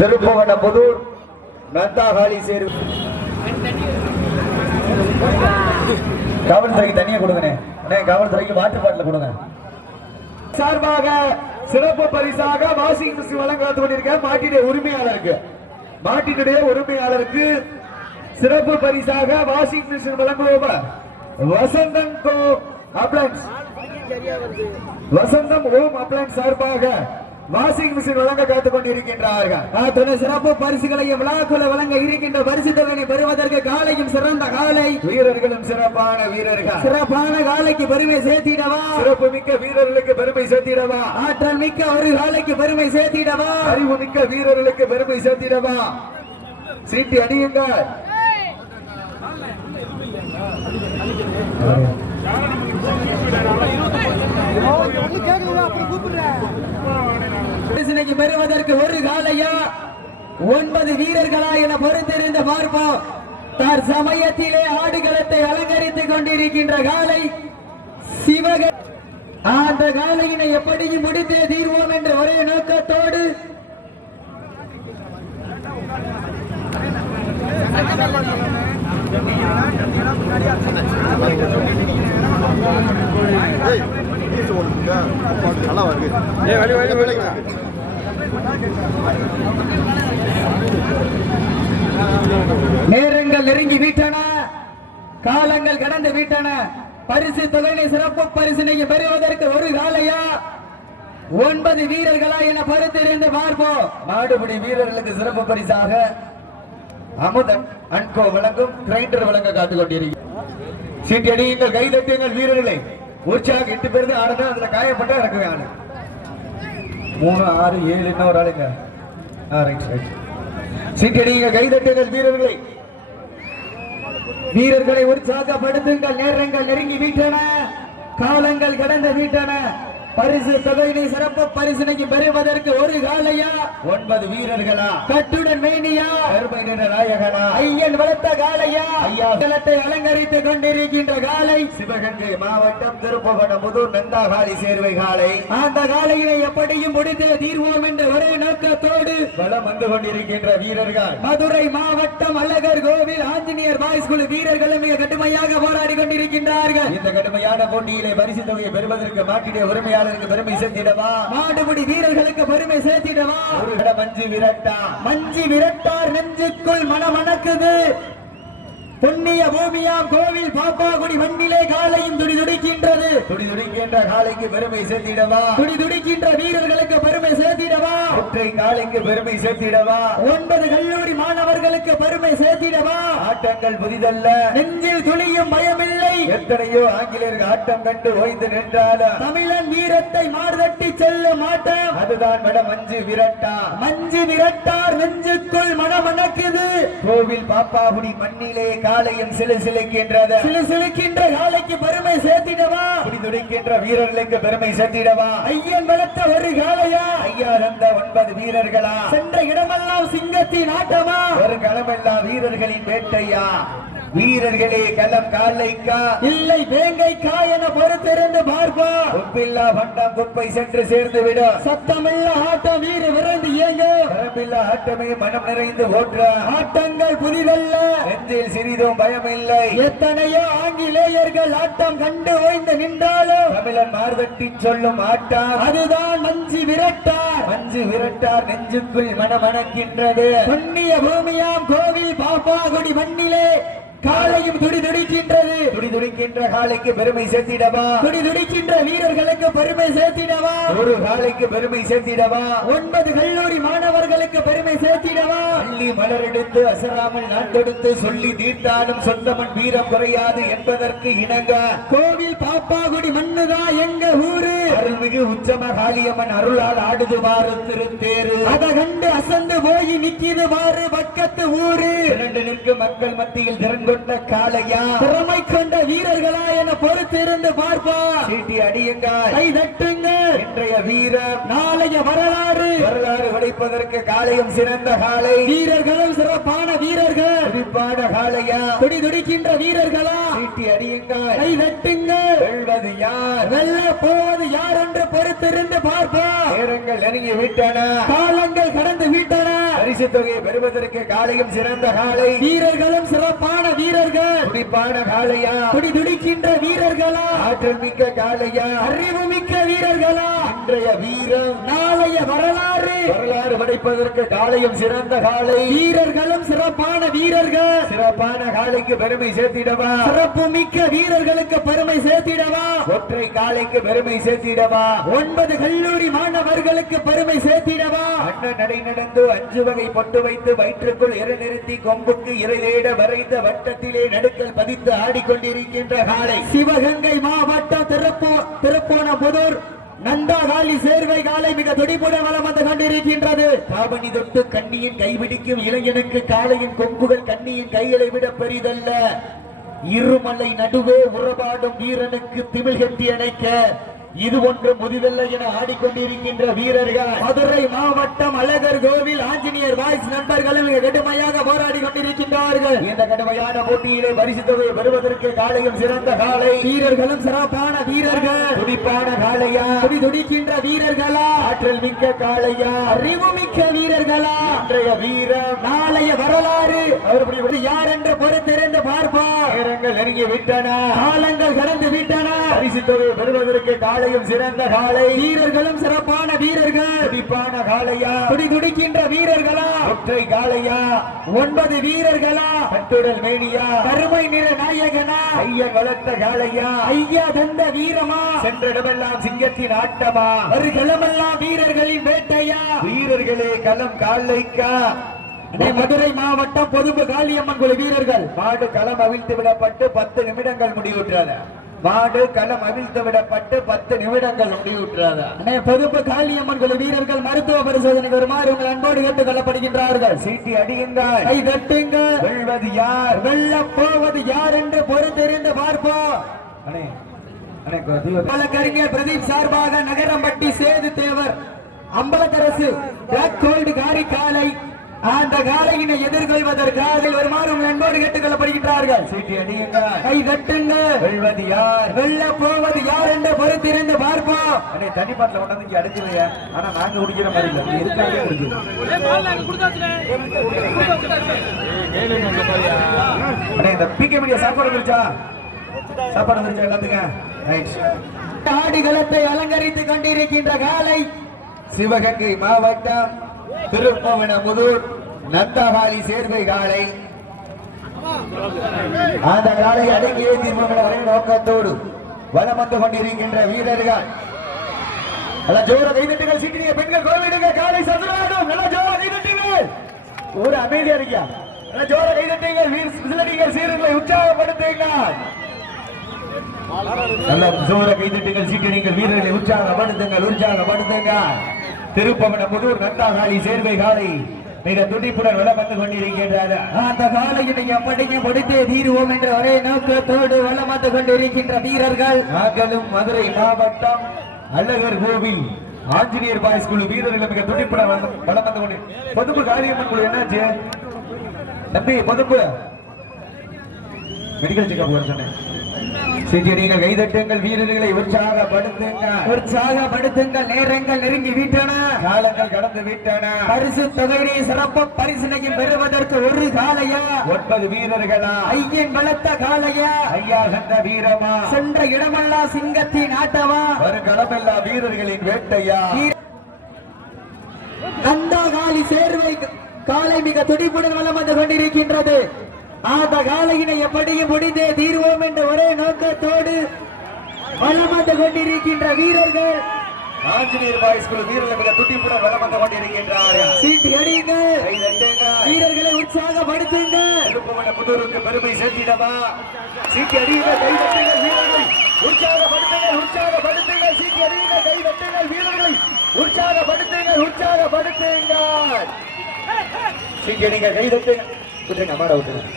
திருப்பவனபுதூர் நந்தாகாளி சேர்வு காவல்துறைக்கு தனியா கொடுங்க. காவல்துறைக்கு வாட்டர் பாட்டில் கொடுங்க. சார்பாக சிறப்பு பரிசாக வாஷிங் மிஷின் வழங்க கொண்டிருக்க மாட்டினுடைய உரிமையாளருக்கு சிறப்பு பரிசாக வாஷிங் மிஷின் வழங்குவோம். வசந்தம் ஓம் அப்ளைன்ஸ் சார்பாக வாஷிங் மிஷின் வழங்க காத்துக் கொண்டிருக்கின்றார்கள். சிறப்பு பரிசுகளையும் விழாக்குள்ள வழங்க இருக்கின்ற பரிசு தொகையை பெறுவதற்கு காலையும் சிறந்த காலை வீரர்களும் சிறப்பான காலைக்கு பெருமை சேர்த்திடவா, சிறப்பு மிக்க வீரர்களுக்கு பெருமை சேர்த்திடவா, ஆற்றல் மிக்க ஒரு காலைக்கு பெருமை சேர்த்திடவா, அறிவு மிக்க வீரர்களுக்கு பெருமை சேர்த்திடவா. சீட்டி அடியுங்கள். பெறுவதற்கு ஒரு காலையா 9 வீரர்களா என பொறுத்திருந்த பார்ப்போம். சமயத்திலே ஆடுகளத்தை அலங்கரித்துக் கொண்டிருக்கின்ற காலை சிவக அந்த காலையினை எப்படியும் முடித்தே தீர்வோம் என்ற ஒரே நோக்கத்தோடு நேரங்கள் நெருங்கி விட்டன, காலங்கள் கடந்து விட்டன. பரிசு தொகையை சிறப்பு பரிசினை பெறுவதற்கு ஒரு காலையா 9 வீரர்களா என பொறுத்திருந்து பார்ப்போம். மாடுபிடி வீரர்களுக்கு சிறப்பு பரிசாக அமுதன் அன்கோ வழங்கும் கிரைண்டர் வழங்க காத்துக் கொண்டிருக்கிறது. சீட்டடியுங்கள், கைதட்டுங்கள் வீரர்களை. உற்சாக 8 பேருக்கு ஆடுங்க. அதுல காயப்பட்டா இறக்குவே ஆளு 3 6 7 இன்னொரு ஆளுங்க. சீட்டடியுங்க, கைதட்டுங்கள் வீரர்களை உற்சாகப்படுத்துங்கள். நேரங்கள் நெருங்கி விட்டன, காலங்கள் கடந்து விட்டன. பரிசு தொகையினை சிறப்பு பரிசினைக்கு பெறுவதற்கு ஒரு காலையா 9 வீரர்களா கட்டுடன் மேனியா நாயகனா ஐயன் வளர்த்த காலையா ஐயாத்தை அலங்கரித்துக் கொண்டிருக்கின்ற காலை சிவகங்கை மாவட்டம் திருப்பவனபுதூர் நந்தாகாளி சேர்வை காலை. அந்த காலையினை எப்படியும் முடித்தே தீர்வோம் என்ற ஒரே நோக்கத்தோடு வலம் வந்து கொண்டிருக்கின்ற வீரர்கள் மதுரை மாவட்டம் அழகர் கோவில் ஆஞ்சநேயர் பாய்ஸ் குழு வீரர்களும் மிக கடுமையாக போராடி கொண்டிருக்கின்றார்கள். இந்த கடுமையான போட்டியிலே பரிசு தொகையை பெறுவதற்கு மாட்டிடைய உரிமையாளர் பெருமை சேர்த்திடவா, மாடுபிடி வீரர்களுக்கு பெருமை சேர்த்திடவா. ஒரு மஞ்சி விரட்டார் நெஞ்சுக்குள் மனமணக்குது. பொன்னிய பூமியாம் கோவில் பாப்பாகுடி மண்ணிலே காலையும் துடிதுடிக்கின்றது. துடிதுடிக்கின்ற காலைக்கு பெருமை சேர்த்திடவா, துடிதுடிக்கின்ற வீரர்களுக்கு பெருமை சேர்த்திடவா, ஒற்றை காலைக்கு பெருமை சேர்த்திடவா, 9 கல்லூரி மாணவர்களுக்கு பெருமை சேர்த்திடவா. ஆட்டங்கள் புதிதல்ல, நெஞ்சில் துளியும் பயமில்லை. எத்தனையோ ஆங்கிலேயர்கள் ஆட்டம் கண்டு ஓய்ந்து நின்றாலும் தமிழன் வீரத்தை மார்தட்டி செல்லும் ஆட்டம் அதுதான் மஞ்சி விரட்டார் நெஞ்சுக்குள் மனமணக்குது. கோவில் பாப்பாகுடி மண்ணிலே காலையும் சிலுசிலுக்கின்ற காலைக்கு பெருமை சேர்த்திடவா, துடிதுடிக்கின்ற வீரர்களுக்கு பெருமை சேர்த்திடவா. ஐயன் வளர்த்த ஒரு காலையா ஐயா இருந்த 9 வீரர்களா சென்ற இடமெல்லாம் சிங்கத்தின் ஆட்டமா ஒரு களமெல்லாம் வீரர்களின் வேட்டையா. வீரர்களே களம் காலைக்கா இல்லை வேங்கைக்கா என பொறுத்திருந்து பார்ப்பா. உப்பில்லா பண்டம் குப்பை சென்று சேர்ந்து விட சத்தமில்லா ஆட்டம் வீர விரைந்து இயங்க வரம்பில்லா ஆட்டமே மனம் நிறைந்து ஓற்ற ஆட்டங்கள் புதிதல்ல நெஞ்சில் சிறிதும் பயமில்லை. எத்தனையோ ஆங்கிலேயர்கள் ஆட்டம் கண்டு ஓய்ந்து நின்றாலும் தமிழன் மார்தட்டி சொல்லும் ஆட்டம் அதுதான் மஞ்சி விரட்டார் நெஞ்சுக்குள் மனமணக்கின்றது. புண்ணிய பூமியாம் கோவில் பாப்பாகுடி மண்ணிலே காலையும் துடிதுடிக்கின்றது. துடிதுடிக்கின்ற காலைக்கு பெருமை சேர்த்திடவா, துடிதுடிக்கின்ற வீரர்களுக்கு பெருமை சேர்த்திடவா, ஒரு காலைக்கு பெருமை சேர்த்திடவா, 9 கல்லூரி மாணவர்களுக்கு பெருமை சேர்த்திடவா. அள்ளி மலரெடுத்து அசராமல் நாட்டெடுத்து சொல்லி தீர்த்தாலும் சொந்தமன் வீரம் குறையாது என்பதற்கு இணங்க கோவில் பாப்பாகுடி மண்ணுதா எங்க ஊரு. அருள்மிகு உச்சம காளியம்மன் அருளால் ஆடுது வாரு திருத்தேரு அத கண்டு அசந்து போய் நிக்கிது வாரு பக்கத்து ஊரு. இரண்டு நிற்கும் மக்கள் மத்தியில் திறன் கொண்ட காளையா திறமை கொண்ட வீரர்களா என பொறுத்திருந்து பார்ப்பா. சீட்டி அடியுங்கள், கை தட்டுங்கள். இன்றைய இன்றைய வீரம் நாளைய வரலாறு படைப்பதற்கு காளையும் சிறந்த காளை வீரர்களும் சிறப்பான வீரர்கள் துடிப்பான காளையா துடிக்கின்ற வீரர்களா சீட்டி அடியுங்கள் கை தட்டுங்கள் வெல்வது யார் வெல்ல போவது யார் என்று பொறுத்திருந்து பார்ப்போம் நேரங்கள் நெருங்கி விட்டன காலங்கள் கடந்து விட்டன பரிசு தொகையை பெறுவதற்கு காளையும் சிறந்த காளை வீரர்களும் சிறப்பான வீரர்கள் துடிப்பான காளையா துடிக்கின்ற வீரர்களா ஆற்றல் மிக்க காளையா அறிவு மிக்க வீரர்களா இன்றைய வீரம் நாளைய வரலாறு படைப்பதற்கு காளையும் சிறந்த காளை வீரர்களும் சிறப்பான வீரர்கள் சிறப்பான காளைக்கு பெருமை சேர்த்திடவா சிறப்பு மிக்க வீரர்களுக்கு பெருமை சேர்த்திடவா ஒற்றை காளைக்கு பெருமை சேர்த்திடவா 9 கல்லூரி மாணவர்களுக்கு பெருமை சேர்த்திடவா அண்ணன் நடை நடந்து 5 வகை பொட்டு வைத்து வயிற்றுக்குள் நிறுத்தி கொம்புக்கு இறைதேட வரைந்த வட்டத்திலே நடுக்கல் பதித்து ஆடிக்கொண்டிருக்கின்ற காளை சிவகங்கை மாவட்டம் திருப்போணபுதூர் நந்தாகாலி சேர்வை காலை மிக துடிப்புடன் வலம் வந்து கொண்டிருக்கின்றது காவணி தொட்டு கண்ணியின் கைபிடிக்கும் இளைஞனுக்கு காளையின் கொம்புகள் கண்ணியின் கைகளை விட பெரிதல்ல இருமலை நடுவே உறவாடும் வீரனுக்கு திமிழ் கட்டி அணைக்க இது ஒன்று முதிதல்ல என ஆடிக்கொண்டிருக்கின்ற வீரர்கள் மதுரை மாவட்டம் அழகர் கோவில் ஆஞ்சநேயர் பாய்ஸ் நண்பர்களும் கடுமையாக போராடி கொண்டிருக்கின்றார்கள் இந்த கடுமையான போட்டியிலே பரிசு தொகையை பெறுவதற்கு காளையும் சிறந்த காளை வீரர்களும் சிறப்பான வீரர்கள் துடிப்பான காளையா துடிக்கின்ற வீரர்களா ஆற்றல் மிக்க காளையா அறிவு மிக்க வீரர்களா இன்றைய வீரம் நாளைய வரலாறு அவர் யார் என்று பொறுத்திருந்து பார்ப்போம் நேரங்கள் நெருங்கி விட்டன காலங்கள் கடந்து விட்டன பரிசு தொகையை பெறுவதற்கு காளையும் சிறந்த காளை வீரர்களும் சிறப்பான வீரர்கள் துடிப்பான காளையா துடிக்கின்ற வீரர்களா ஒற்றை காளையா 9 வீரர்களா கட்டுடல் மேனியா கருமை நிற நாயகனா ஐயன் வளர்த்த காளையா ஐயா தந்த வீரமா சென்றடமெல்லாம் சிங்கத்தின் ஆட்டமா ஒரு களமெல்லாம் வீரர்களின் வேட்டையா வீரர்களே களம் காளைக்கா மதுரை மாவட்டம் பொதுப்பு காளியம்மன் குழு வீரர்கள் மாடு களம் அவிழ்த்து விடப்பட்டு 10 நிமிடங்கள் முடிவுற்றது மாடு களம் அவிழ்த்து விடப்பட்டு 10 நிமிடங்கள் முடிவுற்றது பொதுப்பு காளியம்மன் குழு வீரர்கள் மருத்துவ பரிசோதனைக்கு வருமாறு உங்கள் அன்போடு கேட்டுக் கொள்ளப்படுகின்றார்கள் சீட்டி அடியுங்கள் கை தட்டுங்கள் வெல்வது யார் வெல்ல போவது யார் என்று பொறுத்திருந்து பார்ப்போம் வழக்கறிஞர் பிரதீப் சார்பாக நகரம்பட்டி சேது தேவர் அம்பலக்கரசு பிளாக் கோல்டு காரி காலை அந்த காலையினை எதிர்கொள்வதற்காக வருமாறு அன்போடு கேட்டுக் கொள்ளப்படுகின்றார்கள் சீட்டி அடியுங்கள் கை தட்டுங்கள் வெல்வது யார் வெல்ல போவது யார் என்று பொறுத்திருந்து பார்ப்போம் தனிப்பாட்டில் கொண்டாந்து இங்க அடிச்சிருங்க ஆனா நாங்க குடிக்கிற மாதிரி இல்லை எதுக்காக இந்த பிக்க மீடியா சாப்பாடு குறிச்சா எல்லாத்துக்கு ஆடுகளத்தை அலங்கரித்துக் கொண்டிருக்கின்ற காலை சிவகங்கை மாவட்டம் திருப்பவனமுதூர் நந்தாகாலி சேர்வை காலை அந்த காலை அடங்கியே திருப்பவன வரை நோக்கத்தோடு வலம் வந்து கொண்டிருக்கின்ற வீரர்கள் ஜோர கைதட்டுகள் சீட்டிய பெண்கள் கோவிடுங்க காலை சதுராடும் நல்ல ஜோர கைதட்டுங்கள் ஒரு அமைதியா இருக்கியா நல்ல ஜோர கைதட்டுங்கள் வீரர்கள் சீரர்களை உற்சாகப்படுத்துங்கள் நல்ல ஜோர கைதட்டுங்கள் சீட்டிய வீரர்களை உற்சாகப்படுத்துங்கள் திருப்பவனமுதூர் நந்தாகாலி சேர்வை காலை மிக துடிப்புடன் வலம் வந்து கொண்டிருக்கின்றது அந்த காலையினை எப்படிங்க முடித்தே தீருவோம் என்ற ஒரே நோக்கத்தோடு வலம் வந்து கொண்டிருக்கின்ற வீரர்கள் நாங்களும் மதுரை மாவட்டம் அழகர் கோவில் ஆஞ்சநேயர் பாய்ஸ் குழு வீரர்கள் மிக துடிப்புடன் வலம் வந்து கொண்டு பொதுப்பு காளியம்மன் குழு என்னாச்சு தம்பி பொதுப்பு மெடிக்கல் செக்அப் சொன்னேன் சீட்டியடிகள் கைதட்டுங்கள் வீரர்களை உற்சாகப்படுத்துங்கள் நேரங்கள் நெருங்கி விட்டன காலங்கள் கடந்து விட்டன பரிசு தொகையை சிறப்பு பரிசினையும் பெறுவதற்கு ஒரு காளையா 9 வீரர்களா ஐயன் பலத்த காளையா ஐயா கண்ட வீரமா சென்ற இடமெல்லாம் சிங்கத்தின் ஆட்டமா ஒரு களமெல்லாம் வீரர்களின் வேட்டையா நந்தாகாலி சேர்வை காலை மிக துடிப்புடன் வலம் வந்து கொண்டிருக்கின்றது அந்த காலையினை எப்படியும் முடிந்தே தீர்வோம் என்ற ஒரே நோக்கத்தோடு வலம் வந்து கொண்டிருக்கின்ற வீரர்கள் ஆஞ்சநேயர் பாய்ஸ் குழு வீரர்கள் மிக துடிப்புடன் வலம் வந்து கொண்டிருக்கின்றார்கள் சீட்டி அடியுங்க வீரர்களை உற்சாகப்படுத்துங்க திருப்பவனமுதூருக்கு பெருமை சேர்த்திடவா சீட்டி அடியுங்க கை தட்டுங்கள் வீரர்களை உற்சாகப்படுத்துங்கள் சீட்டி அடியுங்க கை தட்டுங்கள் வீரர்களை உற்சாகப்படுத்துங்கள் சீட்டி அடிங்க கை தட்டுங்கள் மாட விட்டுருங்க